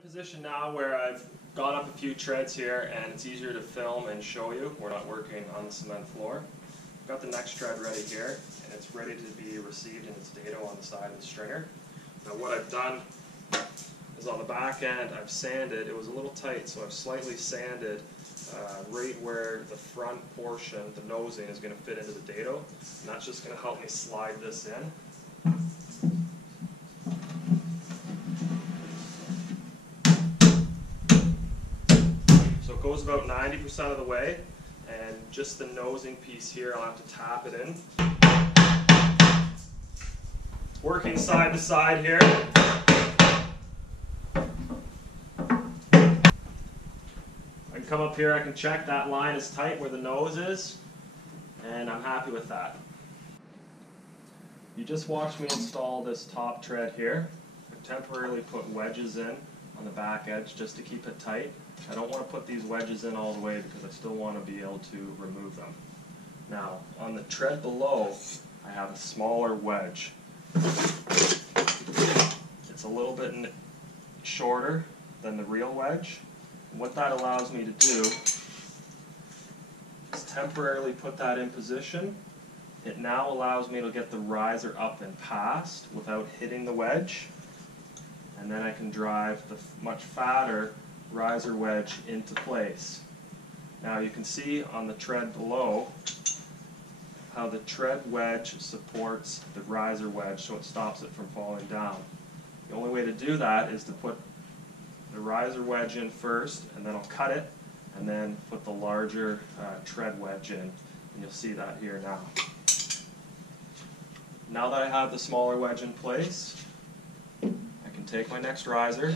a position now where I've gone up a few treads here and it's easier to film and show you. We're not working on the cement floor. I've got the next tread ready here and it's ready to be received in its dado on the side of the stringer. Now what I've done is on the back end I've sanded. It was a little tight, so I've slightly sanded right where the front portion, the nosing, is going to fit into the dado, and that's just going to help me slide this in. So it goes about 90% of the way, and just the nosing piece here I'll have to tap it in. Working side to side here. I can come up here, I can check that line is tight where the nose is, and I'm happy with that. You just watched me install this top tread here. I've temporarily put wedges in on the back edge just to keep it tight. I don't want to put these wedges in all the way because I still want to be able to remove them. Now, on the tread below, I have a smaller wedge. It's a little bit shorter than the real wedge. And what that allows me to do is temporarily put that in position. It now allows me to get the riser up and past without hitting the wedge. And then I can drive the much fatter riser wedge into place. Now you can see on the tread below how the tread wedge supports the riser wedge so it stops it from falling down. The only way to do that is to put the riser wedge in first, and then I'll cut it, and then put the larger tread wedge in, and you'll see that here now. Now that I have the smaller wedge in place, I can take my next riser,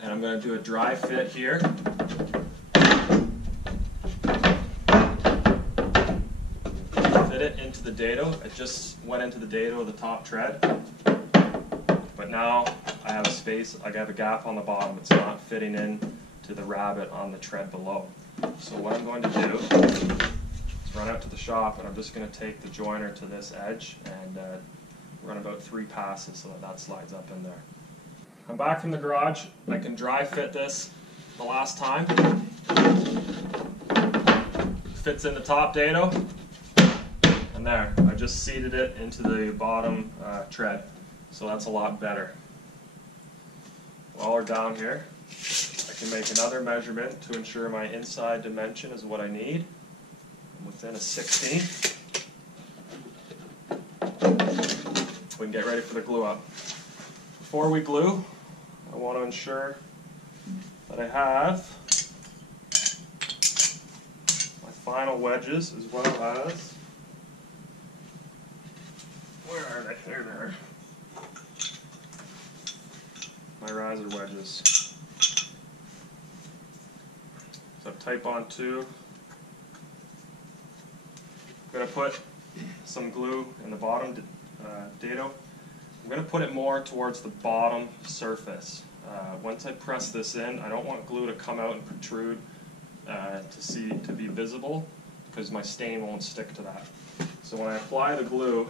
and I'm going to do a dry fit here. Fit it into the dado. It just went into the dado of the top tread, but now I have a space, I have a gap on the bottom. It's not fitting in to the rabbet on the tread below. So what I'm going to do is run out to the shop, and I'm just going to take the joiner to this edge and run about 3 passes so that that slides up in there. I'm back from the garage. I can dry fit this the last time. Fits in the top dado, and there, I just seated it into the bottom tread. So that's a lot better. While we're down here, I can make another measurement to ensure my inside dimension is what I need. I'm within a 16. We can get ready for the glue up. Before we glue, I want to ensure that I have my final wedges as well as, where are they? There they are. My riser wedges. So I've type on 2. I'm going to put some glue in the bottom dado. I'm going to put it more towards the bottom surface. Once I press this in, I don't want glue to come out and protrude to be visible, because my stain won't stick to that. So when I apply the glue,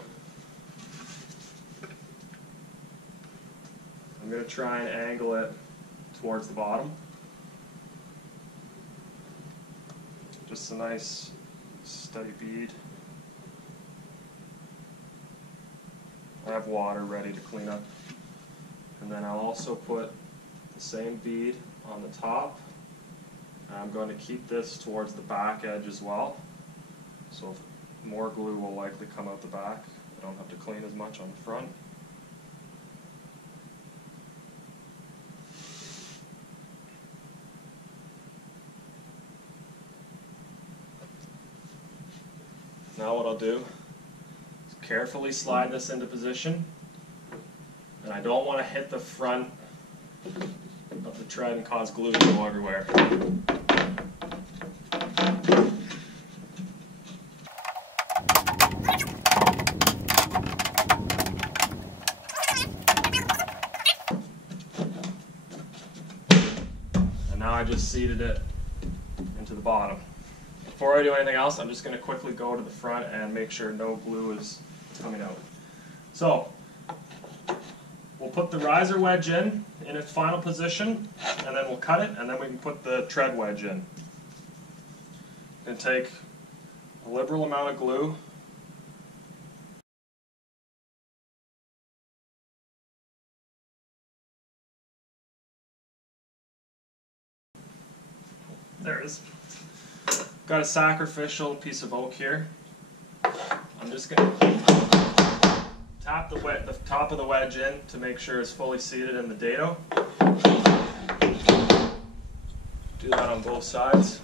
I'm going to try and angle it towards the bottom. Just a nice steady bead. I have water ready to clean up. And then I'll also put the same bead on the top. And I'm going to keep this towards the back edge as well. So more glue will likely come out the back. I don't have to clean as much on the front. Now what I'll do is carefully slide this into position, and I don't want to hit the front of the tread and cause glue to go everywhere. And now I just seated it into the bottom. Before I do anything else, I'm just going to quickly go to the front and make sure no glue is coming out. So, we'll put the riser wedge in in its final position, and then we'll cut it, and then we can put the tread wedge in. And take a liberal amount of glue. There it is. Got a sacrificial piece of oak here. I'm just going to tap the top of the wedge in to make sure it's fully seated in the dado. Do that on both sides.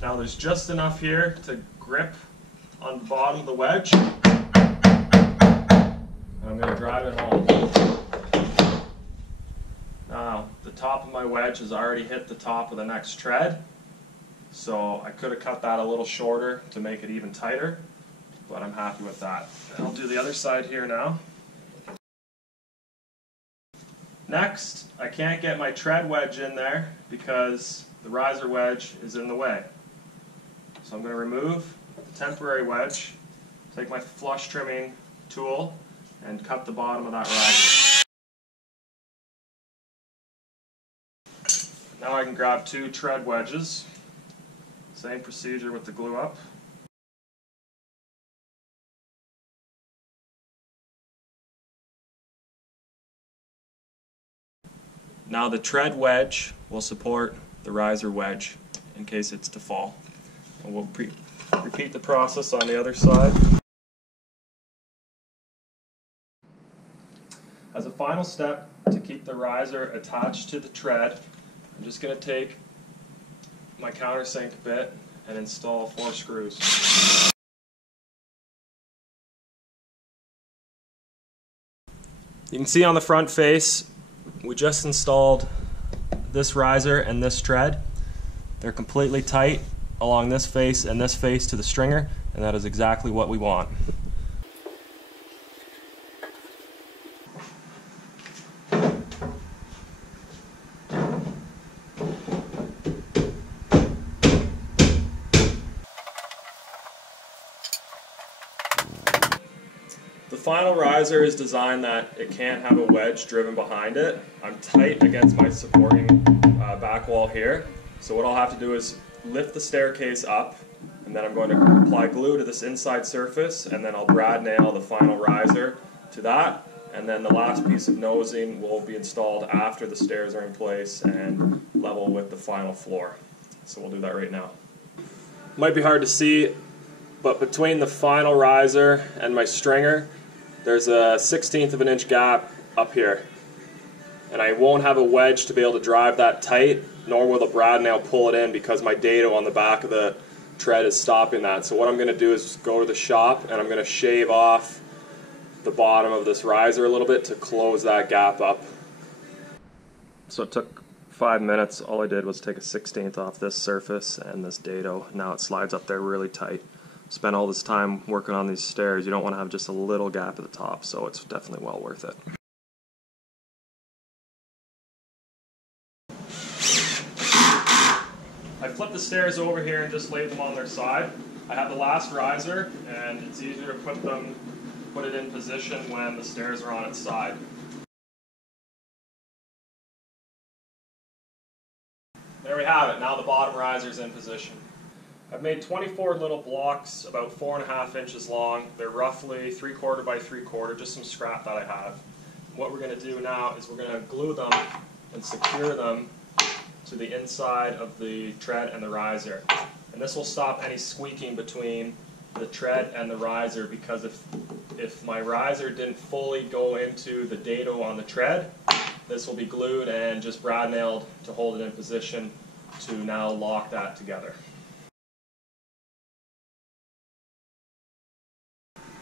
Now there's just enough here to grip on the bottom of the wedge. I'm going to drive it home. Now the top of my wedge has already hit the top of the next tread, so I could have cut that a little shorter to make it even tighter, but I'm happy with that. And I'll do the other side here now. Next, I can't get my tread wedge in there because the riser wedge is in the way. So I'm going to remove the temporary wedge, take my flush trimming tool, and cut the bottom of that riser. Now I can grab 2 tread wedges. Same procedure with the glue up. Now the tread wedge will support the riser wedge in case it's to fall. And we'll repeat the process on the other side. As a final step to keep the riser attached to the tread, I'm just going to take my countersink bit and install 4 screws. You can see on the front face, we just installed this riser and this tread. They're completely tight along this face and this face to the stringer, and that is exactly what we want. The final riser is designed that it can't have a wedge driven behind it. I'm tight against my supporting back wall here, so what I'll have to do is lift the staircase up, and then I'm going to apply glue to this inside surface, and then I'll brad nail the final riser to that, and then the last piece of nosing will be installed after the stairs are in place and level with the final floor. So we'll do that right now. Might be hard to see, but between the final riser and my stringer, there's a 1/16 of an inch gap up here. And I won't have a wedge to be able to drive that tight, nor will the brad nail pull it in because my dado on the back of the tread is stopping that. So what I'm going to do is just go to the shop and I'm going to shave off the bottom of this riser a little bit to close that gap up. So it took 5 minutes. All I did was take a 1/16 off this surface and this dado. Now it slides up there really tight. Spent all this time working on these stairs. You don't want to have just a little gap at the top, so it's definitely well worth it. I flipped the stairs over here and just laid them on their side. I have the last riser, and it's easier to put it in position when the stairs are on its side. There we have it. Now the bottom riser is in position. I've made 24 little blocks about 4.5 inches long. They're roughly 3/4 by 3/4, just some scrap that I have. What we're going to do now is we're going to glue them and secure them to the inside of the tread and the riser. And this will stop any squeaking between the tread and the riser, because if my riser didn't fully go into the dado on the tread, this will be glued and just brad nailed to hold it in position to now lock that together.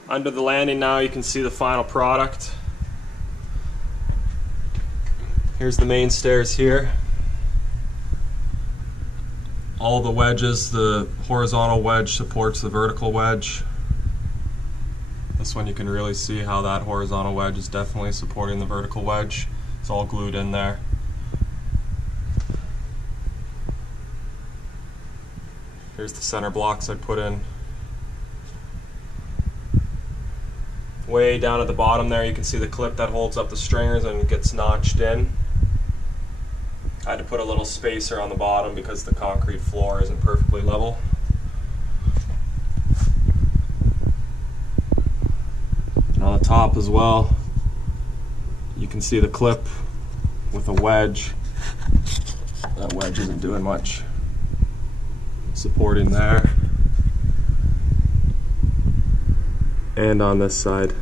Under the landing now you can see the final product. Here's the main stairs here. All the wedges, the horizontal wedge supports the vertical wedge. This one you can really see how that horizontal wedge is definitely supporting the vertical wedge. It's all glued in there. Here's the center blocks I put in. Way down at the bottom there you can see the clip that holds up the stringers and it gets notched in. I had to put a little spacer on the bottom because the concrete floor isn't perfectly level. And on the top as well, you can see the clip with a wedge. That wedge isn't doing much supporting there. And on this side.